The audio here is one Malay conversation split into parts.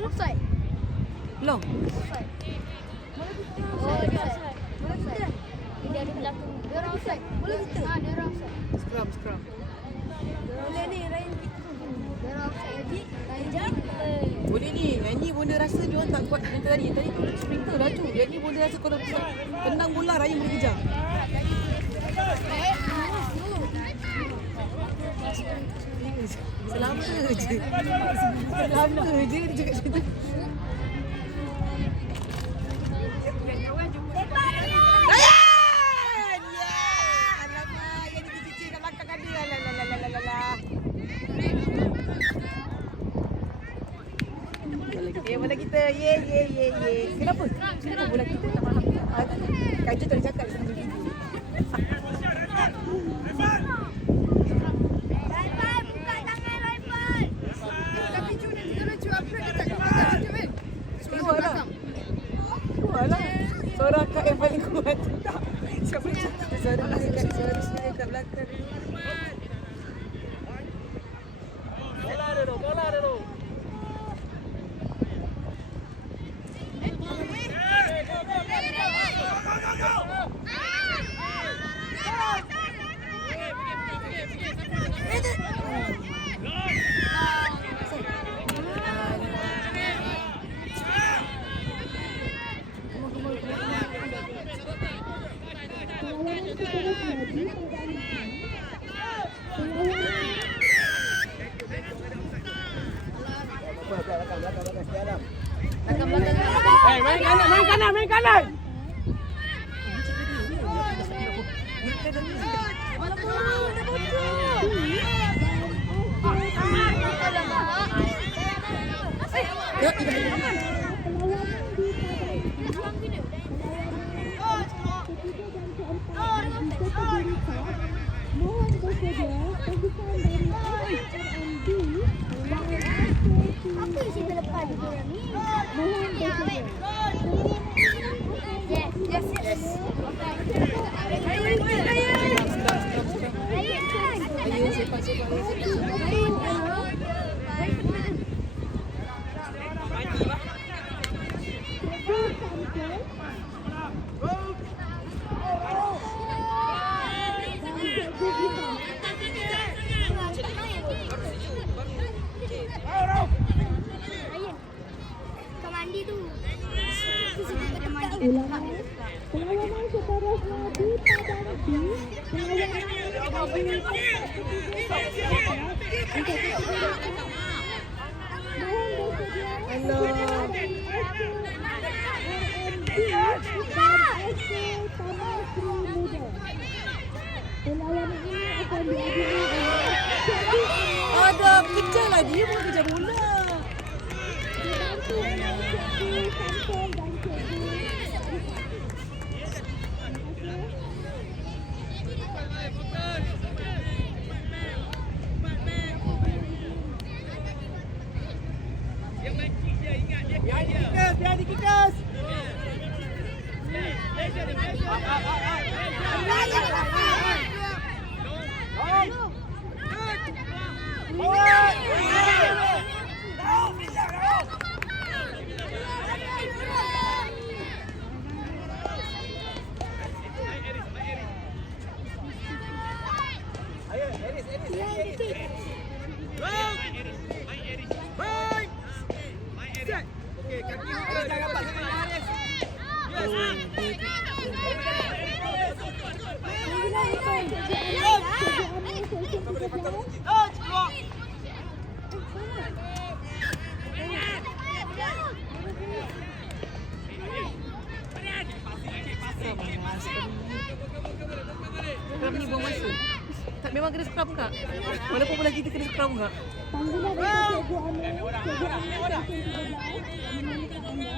Offside. Long. Offside. Oh, dia offside. Dia ada belakang. Dia orang offside. Bola kita. Ha, dia orang offside. Scrum. Boleh ni, Ryan. Dia orang offside lagi. Ryan jatuh. Boleh ni. Yang ni bonda rasa dia orang tak kuat yang tadi. Tadi tu sprinter dah tu. Yang ni bonda rasa kalau tendang bola Ryan boleh kejar. Selama je. Selama je dia cakap macam tu. Ryan! Yeah! Alamak, yang ni kecil kat belakang ada. Alalalalalalalala. Bola kita. Ye. Kenapa? Bola kita tak faham. Kaja tak cakap di sana video. Suara Kak yang paling kuat. Tak. Siapa yang cakap suara ni kat belakang. Bola dulu. Main kanan. Apa isi terlepas ni? Yes. Kau mandi tu. Ulangan perlawanan seterusnya dipadati perlawanan ini akan diadili Ada kejar lah dia pun kejar bola. dibantu oleh Cikgu Samson dan Cikgu Biar dikikas. Scrum ni buang masa. Tak memang kena scrum kak. Walaupun bola kita kena scrum kak. panggilan dari Cikgu Amir, Cikgu Amir dan Cikgu Bedai menemukan anda.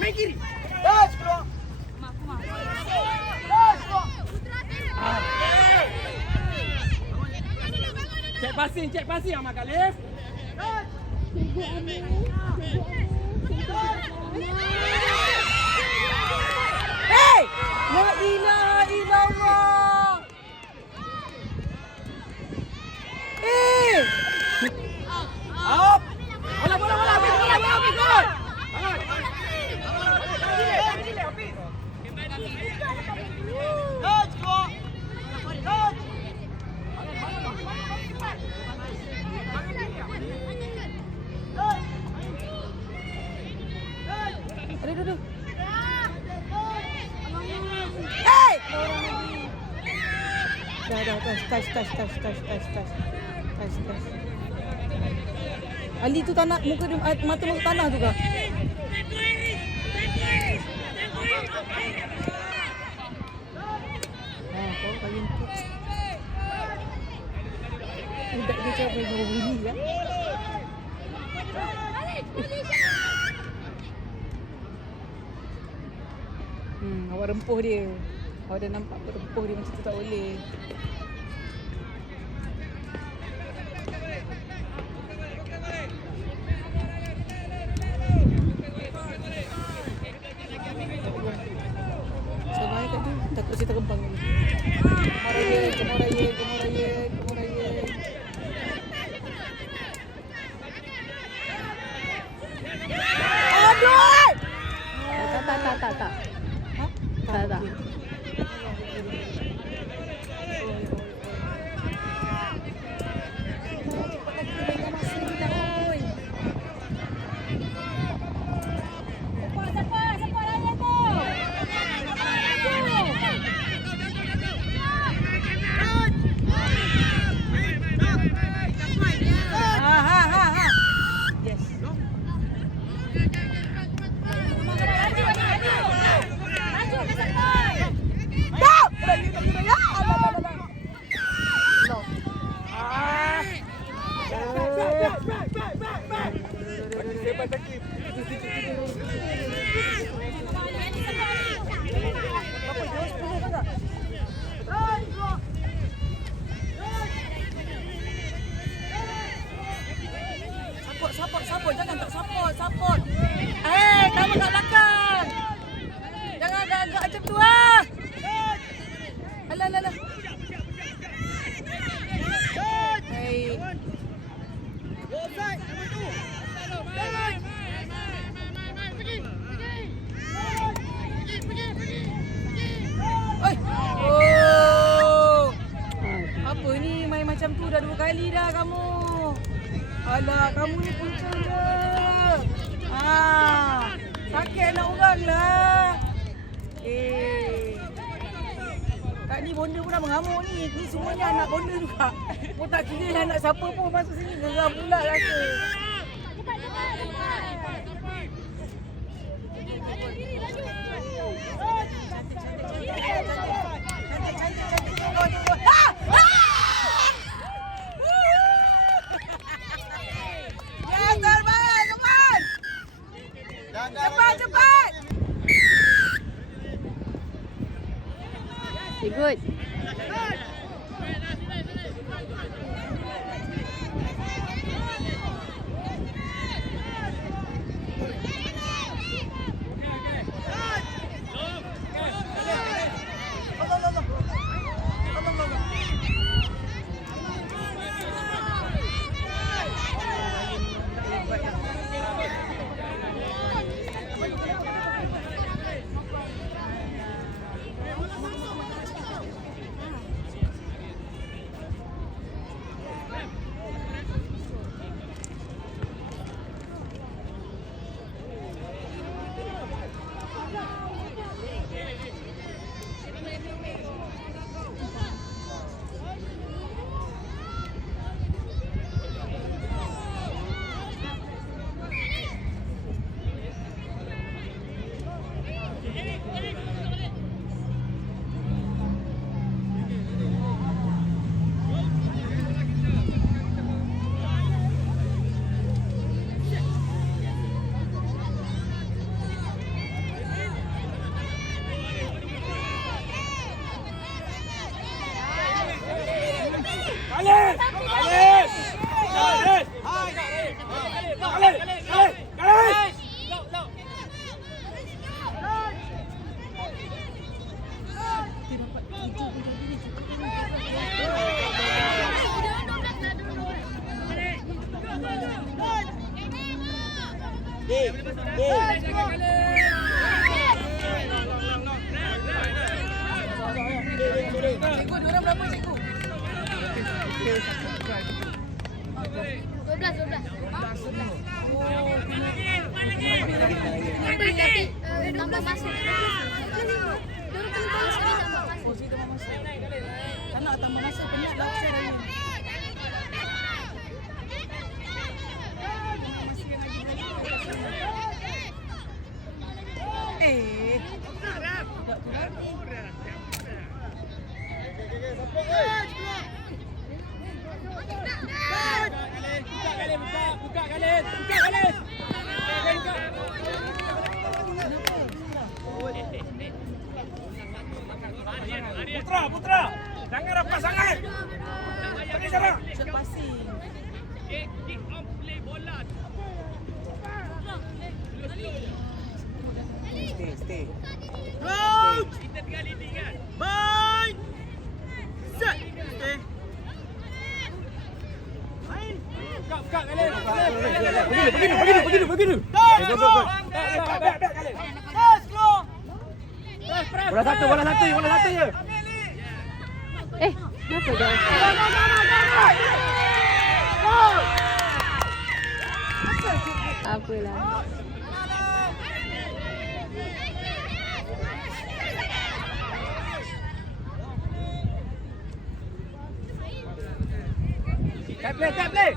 Main kiri. Touch bro. Cek passing Ahmad Khalif. Cikgu Amir. Hey! La ilaha illallah. Up. Bola. Gol. Aduh. Hey! Dah. Touch. Ali tu tanah, muka dia, mata muka tanah tu kah? Kau kalian touch. Budak dia cakap boleh bunyi lah. Awak rempuh dia. Awak dah nampak rempuh dia macam tu tak boleh. Sama kat tu takut saya terkembang ni. Kemuraya. Aduh! Tak. Tak. Support, jangan tak support. Kamu kat belakang. Jangan agak-agak macam tu ah. Alah. Hey. Apa ni main macam tu dah 2 kali dah kamu. Alah, kamu ni punca je. Sakit anak orang lah. Kat ni bonda pun dah mengamuk ni. Ni semuanya anak bonda juga. Pun tak kira anak siapa pun masuk sini. Geram pula rasa. Cepat. Good. berapa cikgu? 12. Oh, Tambah masuk. Dulu kan balas kami tambah masuk. oh, kita mau masuk. Tak nak tambah masa, penat dah saya dah ni. Buka Khalid. Putra. Jangan rapat sangat. Pergi sana. Shot passing. Stay. Coach. Kita tinggal leading kan. Bye. Set. Stay. Buka Khalid. Begini. Back Khalid. Bola satu je. Kenapa dah? Apalah. Tap play.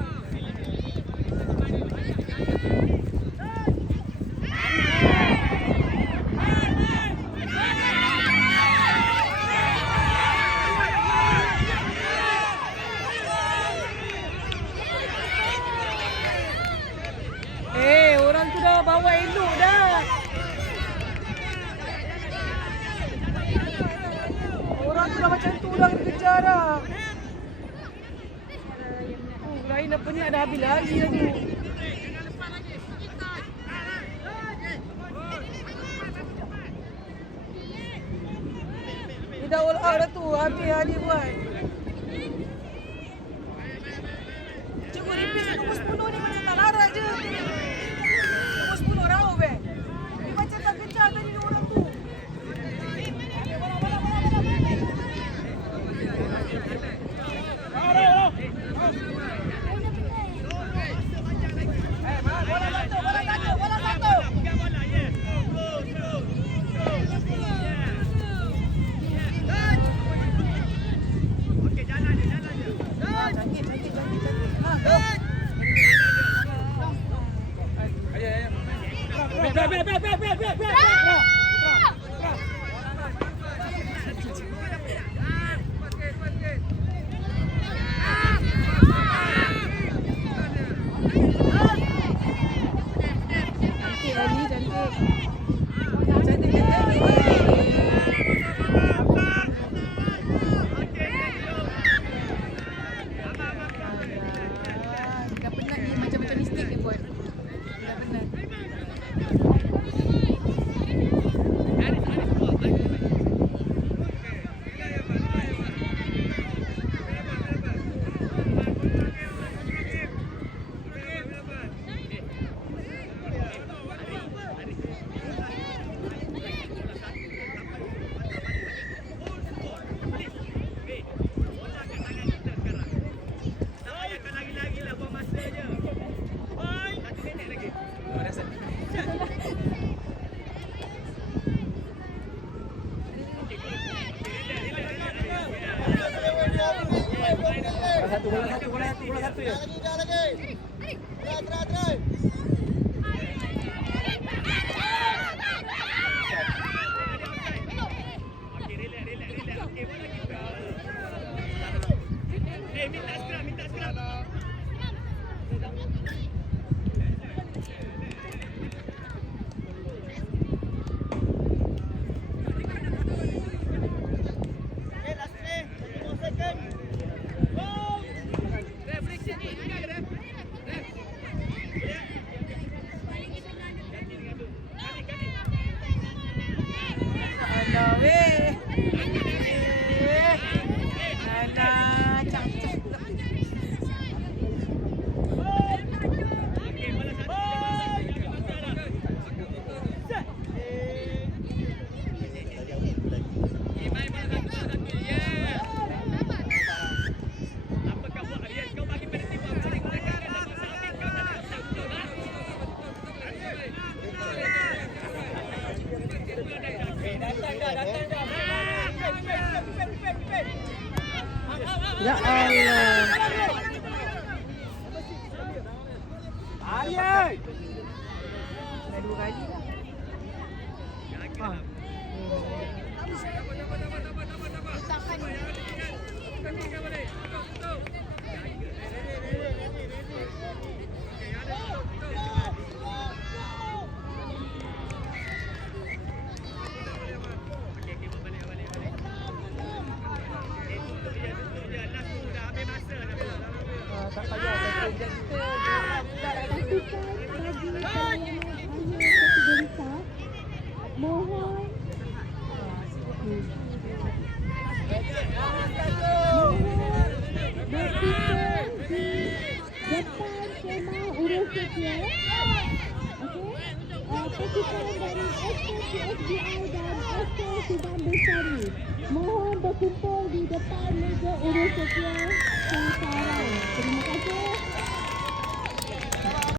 Orang tu dah bawa elok dah. Orang tu dah macam tu dah kena kejar dah. Lain apa ni ada habis lagi tu. Dia dah all out dah tu. Habis dia buat. Cikgu repeat nombor 10 ni macam tak larat je. Nombor 10 Rauf Ni macam tak kejar tadi ni orang tu. Bola satu. Dah penat ni macam-macam mistake dia buat. Dah penat. Bola satu je. Minta scrum. Ya Allah. Ariel. Dah 2 kali dah. Ah. Letakkan. Tak payah saya kerja kita. Pastikan bagi pelayanan akhir kategori sub. Mohon berkumpul di depan kemah urus setia. Okey. Pasukan dari SKPSBI dan SK Subang Besari. Mohon berkumpul di depan meja urus setia sekarang. Terima kasih.